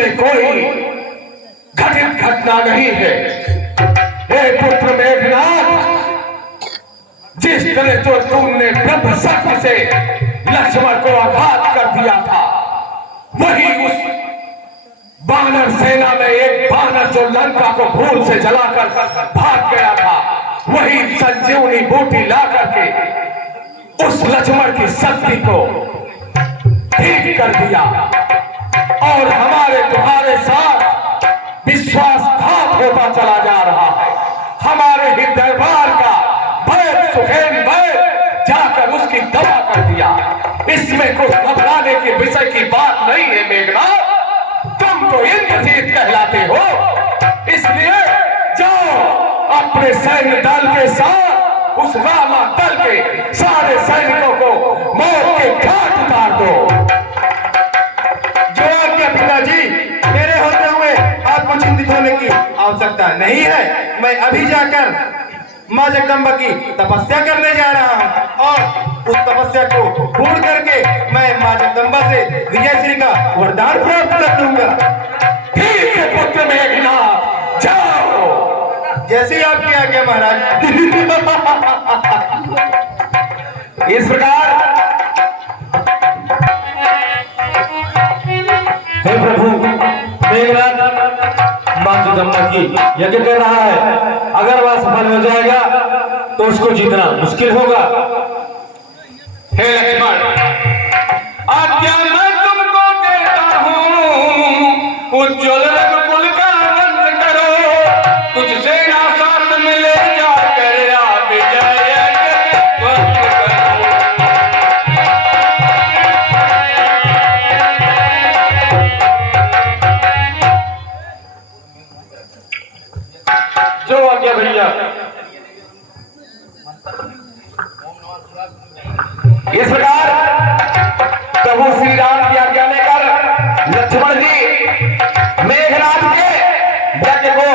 इसमें कोई घटित घटना नहीं है। हे पुत्र मेघनाथ, जिस तरह जो तुमने ब्रह्म शक्ति से लक्ष्मण को आघात कर दिया था, वही उस बानर सेना में एक बानर जो लंका को भूल से जलाकर भाग गया था, वही संजीवनी बूटी ला करके उस लक्ष्मण की शक्ति को ठीक कर दिया और हमारे तुम्हारे साथ विश्वासघात होता चला जा रहा है। हमारे ही दरबार का वैद्य सुखेन वैद्य जाकर उसकी दवा कर दिया। इसमें कुछ घबराने की विषय की बात नहीं है मेघनाथ, तुम तो इंद्रजीत कहलाते हो। इसलिए जाओ अपने सैन्य दल के साथ उस रामा दल के सारे सैनिकों को मौत के घाट उतार दो। जो आज्ञा पिताजी, मेरे होते हुए आपको चिंतित होने की आवश्यकता नहीं है। मैं अभी जाकर मां जगदम्बा की तपस्या करने जा रहा हूं और उस तपस्या को पूर्ण करके मैं मां जगदम्बा से विजयश्री का वरदान प्राप्त कर लूंगा। ठीक है पुत्र मेघनाथ, जाओ। जैसे आपकी आज्ञा महाराज। इस प्रकार हे प्रभु, मेघनाथ मां जगदम्बा की यज्ञ कर रहा है। अगर वह सफल हो जाएगा तो उसको जीतना मुश्किल होगा। हे लक्ष्मण, आज्ञा मैं तुमको देता हूँ, उज्ज्वल रघुकुल का वंश करो, तुझसे ना साथ मिले जाकर आ विजय वंश करो। जो आज्ञा भैया। इस प्रकार प्रभु श्री राम की आज्ञा लेकर लक्ष्मण जी मेघनाथ के यज्ञ को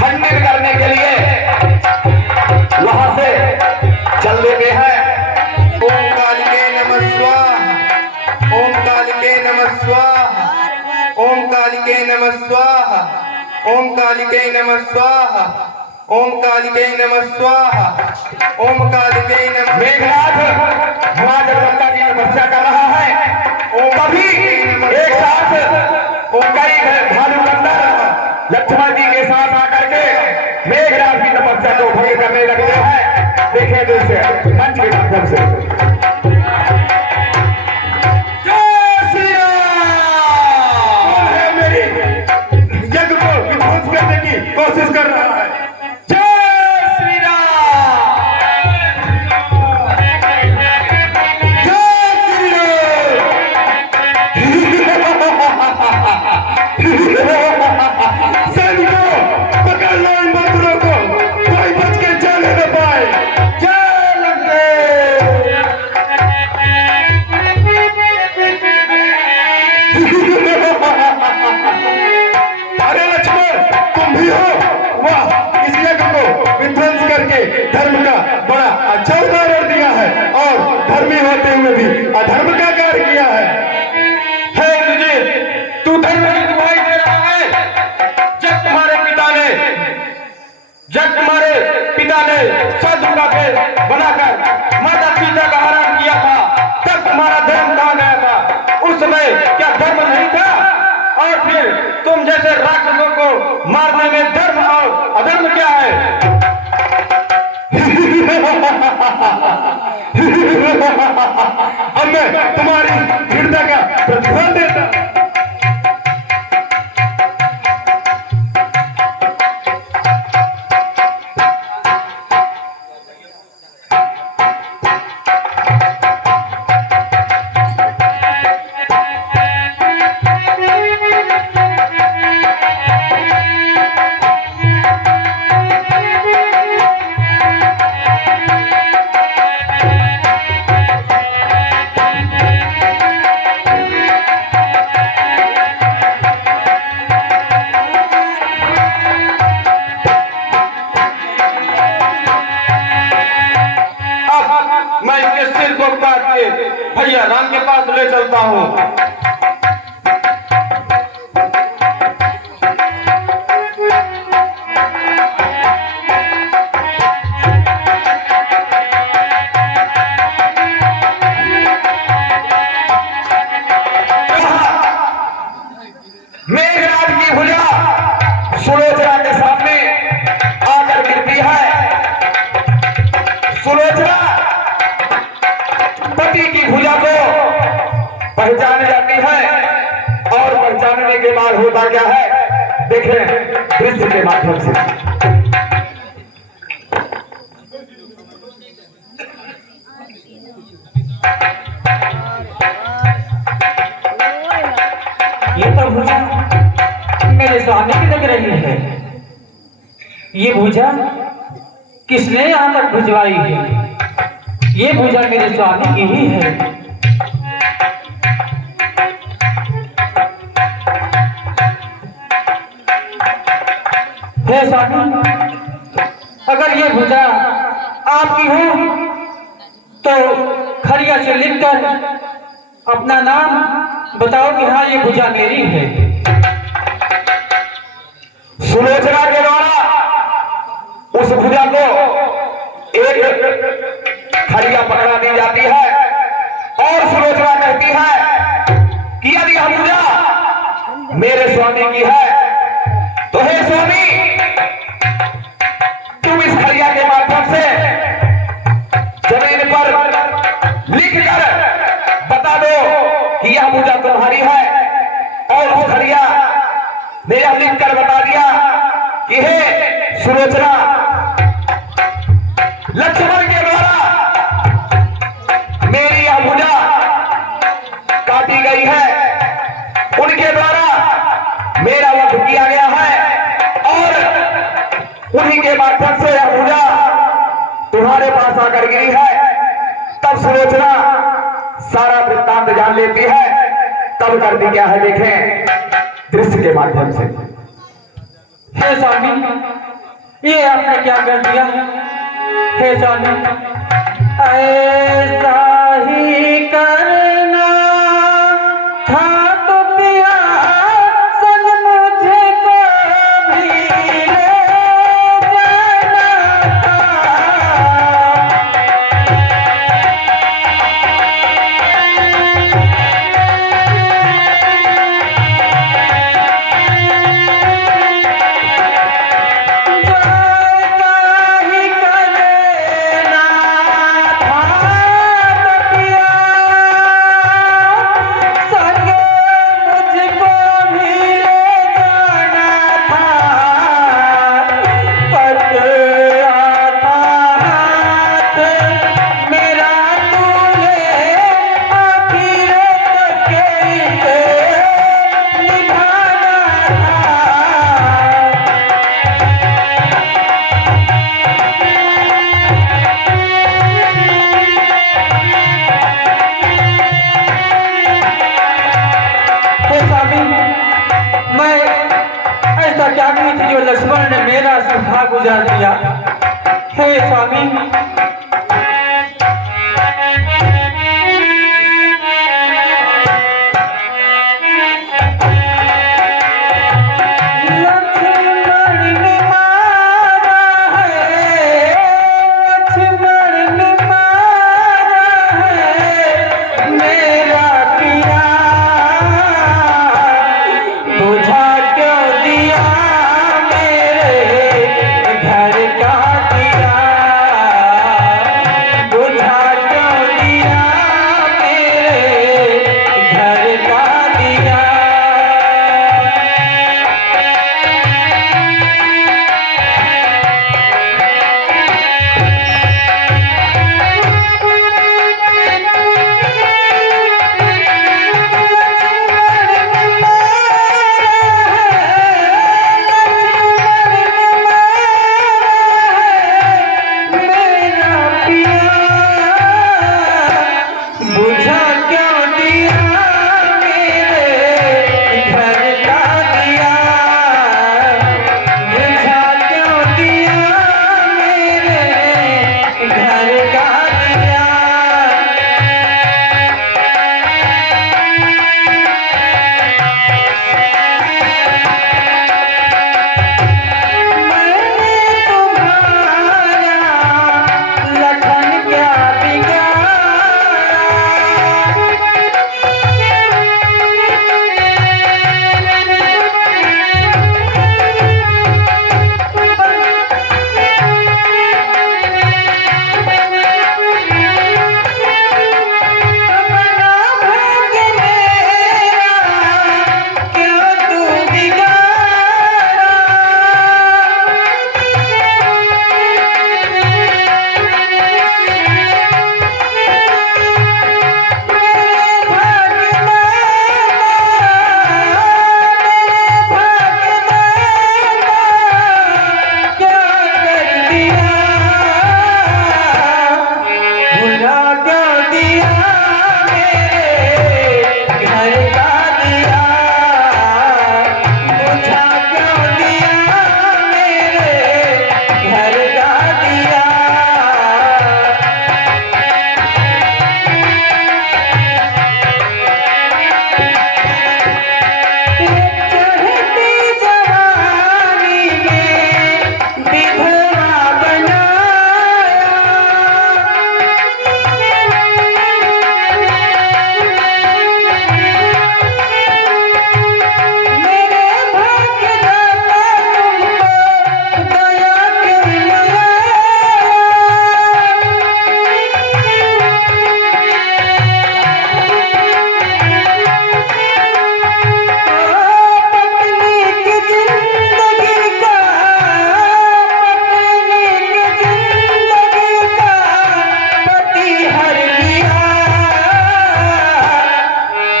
खंडित करने के लिए वहां से चल देते हैं। ओम कालिके नमः स्वाहा, ओम कालिके नमः स्वाहा, ओम कालिके नमः स्वाहा, ओम कालिके नमः स्वाहा, ओम कालिके नमः स्वाहा, ओम कालिके नमः। मेघनाथ मां जगदम्बा की तपस्या कर रहा है। तभी एक साथ कई भानुकंदर लक्ष्मण जी के साथ आकर के मेघनाथ की तपस्या को भंग करने लगते हैं। देखिए दूसरे मंच के माध्यम से कोशिश कर रहा है। जय श्री राम, जय श्री राम। सैनिकों, पकड़ लो इन बहादुरों को, कोई बच के जाने न पाए। जय लंकेश। अरे लक्ष्मण, तुम भी हो? वाह, इस यज्ञ को विध्वंस करके धर्म का बड़ा अच्छा उदाहरण दिया है और धर्मी होते हुए भी अधर्म का कार्य किया है। है तुझे, तू धर्म की दुहाई दे रहा है। जब तुम्हारे पिता ने साधु का भेष बनाकर माता सीता का हरण किया था, तब तुम्हारा धर्म कहाँ गया था? उस समय क्या धर्म नहीं था? और फिर तुम जैसे राक्षसों को मारने में धर्म और अधर्म क्या है? अब मैं तुम्हारी दृढ़ता का प्रतिफल देता। मैं इसके सिर को काट के भैया राम के पास ले चलता हूँ। पहचान जाती है और पहचानने के बाद होता क्या है, देखें दृश्य के माध्यम से। ये तो भुजा मेरे स्वामी की लग रही है। ये भुजा किसने यहाँ तक भिजवाई है? ये भुजा मेरे स्वामी की ही है। हे स्वामी, अगर ये भुजा आपकी हो तो खड़िया से लिखकर अपना नाम बताओ कि हाँ ये भुजा मेरी है। सुलोचना के द्वारा उस भुजा को एक खड़िया पकड़ा दी जाती है और सुलोचना कहती है कि यदि यह भुजा मेरे स्वामी की है तो हे स्वामी, तुम इस खड़िया के माध्यम से जमीन पर लिखकर बता दो कि यह भुजा तुम्हारी है। और उस खड़िया ने यह लिखकर बता दिया कि हे सुलोचना, लक्ष्मण के द्वारा मेरी यह भुजा काटी गई है, उनके द्वारा मेरा वध किया गया है और उन्हीं के माध्यम से यह भुजा तुम्हारे पास आकर गिरी है। तब सुलोचना सारा वृत्तांत जान लेती है। तब करती क्या है, देखें दृश्य के माध्यम से। हे स्वामी, ये आपने क्या कर दिया? हे स्वामी, ऐसा ही करना था तो पिया संग मुझको भी ले जाना था। जो लक्ष्मण ने मेरा सुहा गुजार दिया। हे स्वामी,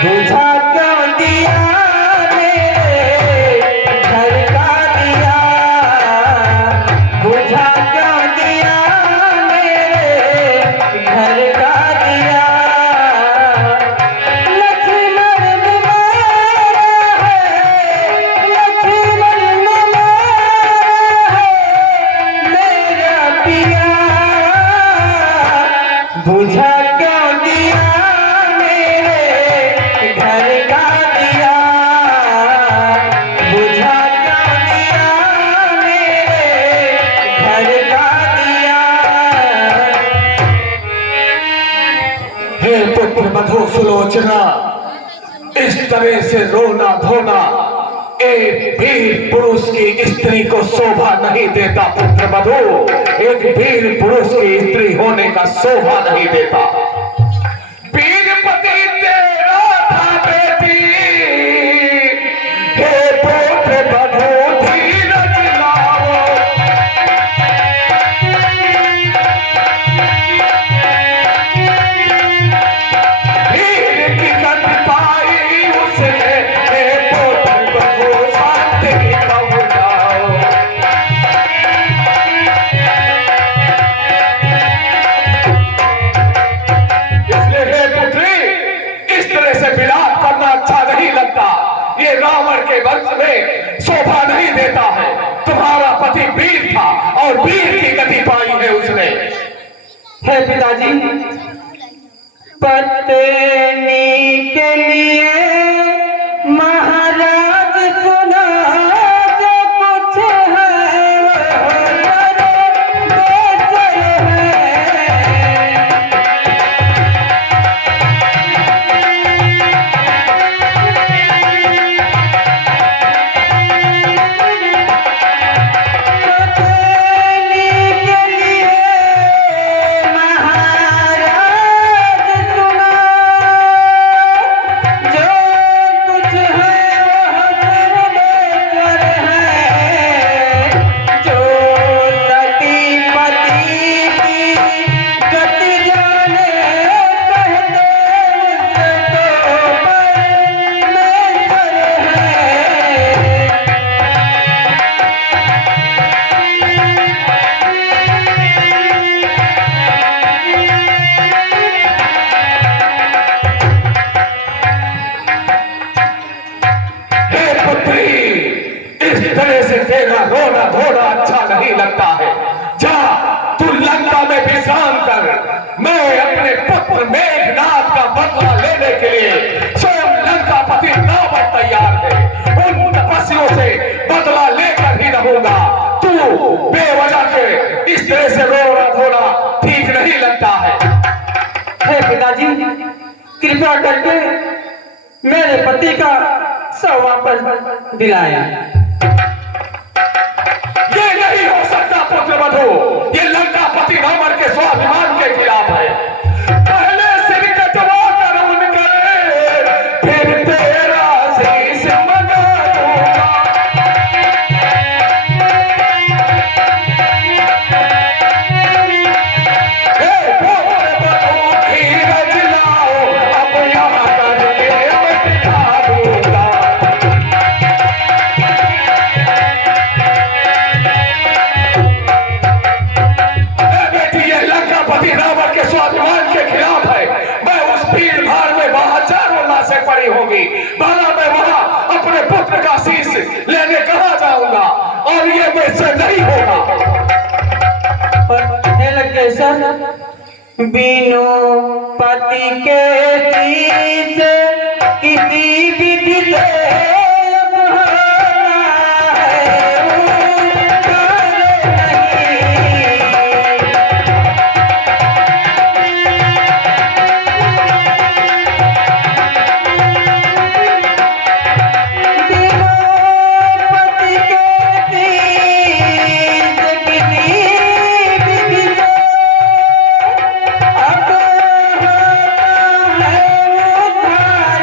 बुझा क्यों दिया मेरे घर का दिया, बुझा क्यों दिया मेरे घर का दिया। लक्ष्मण तुम्हारा है, लक्ष्मण तुम्हारा है मेरा पिया, बुझा क्यों दिया मेरे घर का दिया, बुझा क्यों दिया मेरे घर का दिया। हे पुत्र मधु सुलोचना, इस तरह से रोना धोना एक वीर पुरुष की स्त्री को शोभा नहीं देता। पुत्र मधु, एक वीर पुरुष की स्त्री होने का शोभा नहीं देता। वीरपति तेरा था बेटी, हे पुत्र मधु धीरज लाओ। वीर की गति पाई उसने, हे पुत्र मधु शांति कहु जाओ। इसलिए हे पुत्री, इस तरह से विलाप करना अच्छा नहीं लगता। ये रावण के वंश में शोभा नहीं देता है। तुम्हारा पति वीर था और वीर की गति पाई है उसने। हे पिताजी, पत्नी के लिए महाराज सुना जो कुछ है वो बेसर है। तेरा रोना धोना अच्छा नहीं लगता है। जा तू लंका में विश्राम कर। मैं अपने पुत्र मेघनाथ का बदला लेने के लिए स्वयं लंकापति रावण तैयार है। उन तपस्वियों से बदला लेकर ही रहूंगा। तू बेवजह के इस तरह से रोना धोना ठीक नहीं लगता है। हे पिताजी, कृपा करके मेरे पति का शव वापस दिलाएं। ये नहीं हो सकता पुत्र मधु, ये लंकापति रावण के स्वाभिमान के खिलाफ है। पहले सिर कटवा कर उनके, फिर तेरा शीश मना दूंगा। हे पुत्र मधु धीरज लाओ, अब यहाँ करके मैं दिखा दूंगा। रावण के स्वाभिमान के खिलाफ है। मैं उस भीड़ भाड़ में वहां चारों लाशें पड़ी होंगी, भला मैं वहां अपने पुत्र का शीश लेने कहां जाऊंगा, और ये मुझसे नहीं होगा। बिनु पति के शीश किसी विधि से अब होना है उद्धार नहीं।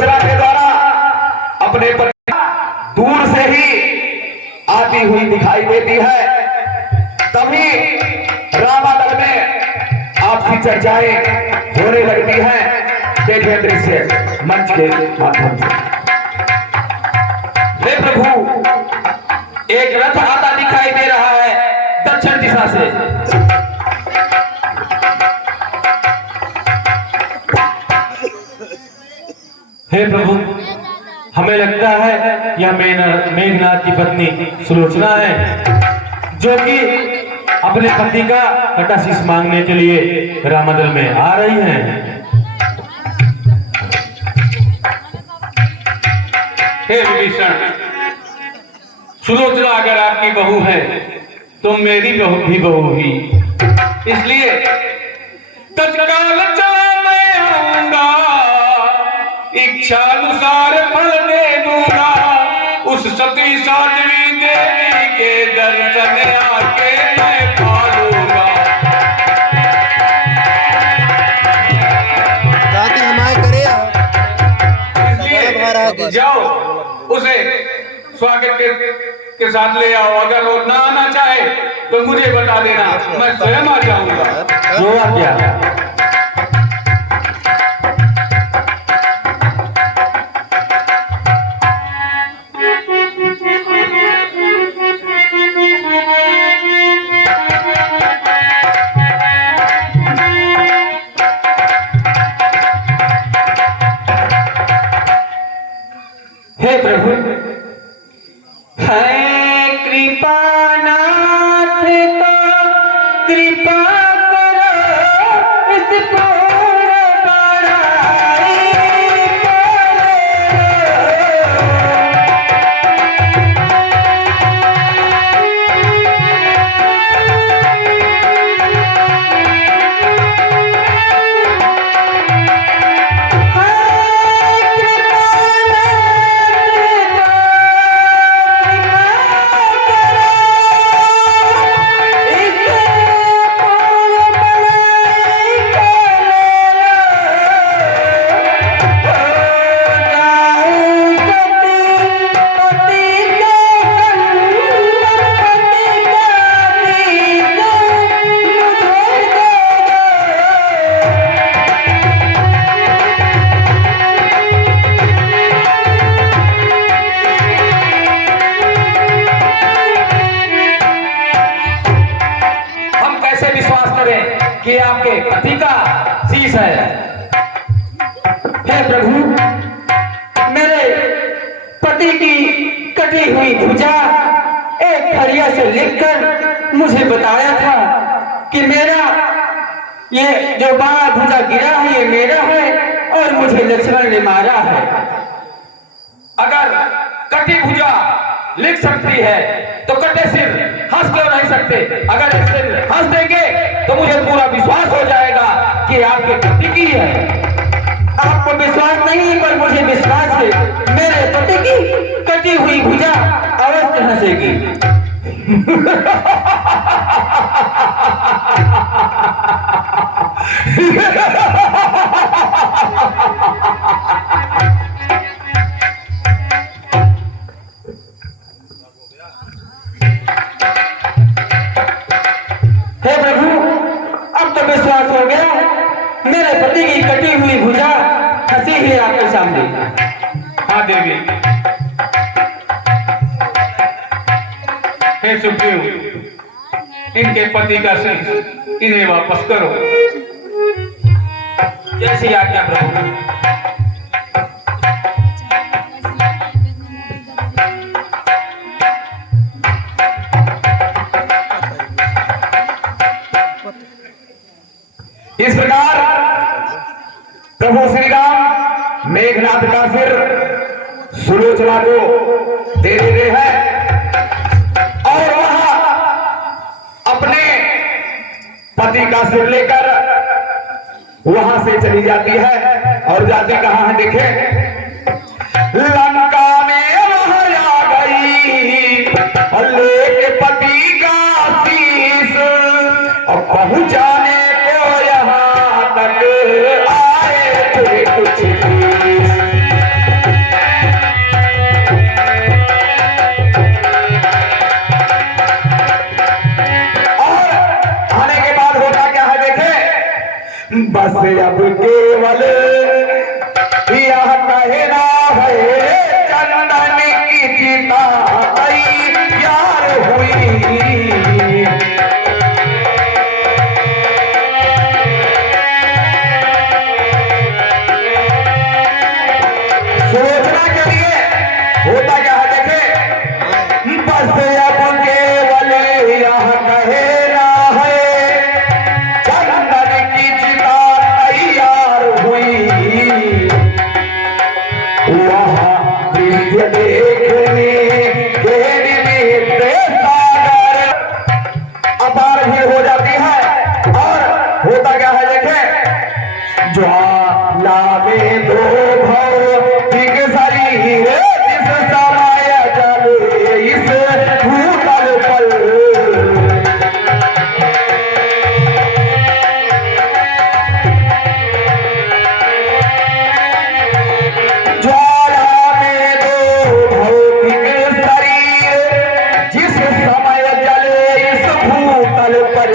सुलोचना के द्वारा अपने पति दूर से ही आती हुई दिखाई देती है। तभी रामादल में आपसी चर्चाएं होने लगती हैं। देखिए दृश्य मंच के माध्यम से। हे प्रभु, एक रथ आता दिखाई दे रहा है दक्षिण दिशा से। हे प्रभु, हमें लगता है यह मेघनाथ की पत्नी सुलोचना है, जो कि अपने पति का कटाशीष मांगने के लिए रामादल में आ रही हैं। हे विभीषण, सुलोचना अगर आपकी बहू है तो मेरी बहू भी बहू हुई, इसलिए तत्काल चला मैं आऊंगा, इच्छानुसार फल दे दूंगा, उस सती साध्वी देवी के दर्शन आके मैं पालूंगा। ताकि हमारे करे इसलिए जाओ उसे स्वागत के साथ ले आओ। अगर वो ना आना चाहे तो मुझे बता देना, मैं स्वयं आ जाऊंगा। जो आज्ञा। हे प्रभु, है कृपानाथ तो कृपा करो, इस पूर्ण बड़ाई कि आपके पति का शीश है। हे प्रभु, मेरे पति की कटी हुई भुजा एक खड़िया से लिखकर मुझे बताया था कि मेरा ये जो बाण भुजा गिरा है ये मेरा है और मुझे लक्ष्मण ने मारा है। अगर कटी भुजा लिख सकती है तो कटे सिर हंस क्यों नहीं सकते? अगर सिर हंस देंगे तो मुझे पूरा विश्वास हो जाएगा कि आपके पति की है। आपको विश्वास नहीं पर मुझे विश्वास है, मेरे पति की कटी हुई भुजा अवश्य हंसेगी। हे प्रभु, अब तो विश्वास हो गया, मेरे पति की कटी हुई भुजा हंसी है आपके सामने। हाँ देवी, हे सुग्रीव, इनके पति का शीश इन्हें वापस करो। जैसी आज्ञा प्रभु। इस प्रकार प्रभु श्री राम मेघनाथ का सिर सुलोचना को दे देते हैं और वह अपने पति का सिर लेकर वहां से चली जाती है। और जाती कहां है देखें, लंका में वह आ गई और लेके पति का शीश और पहुंचाने को यहाँ तक आए थे कुछ वहाँ दृश्य देखने के निमित्त सागर अपार भी हो जाती है। और होता क्या है देखें, ज्वाला में दो भौतिक शरीर जिस समय जले इस भूतल पर, ज्वाला में दो भौतिक शरीर जिस समय जले इस भूतल पर,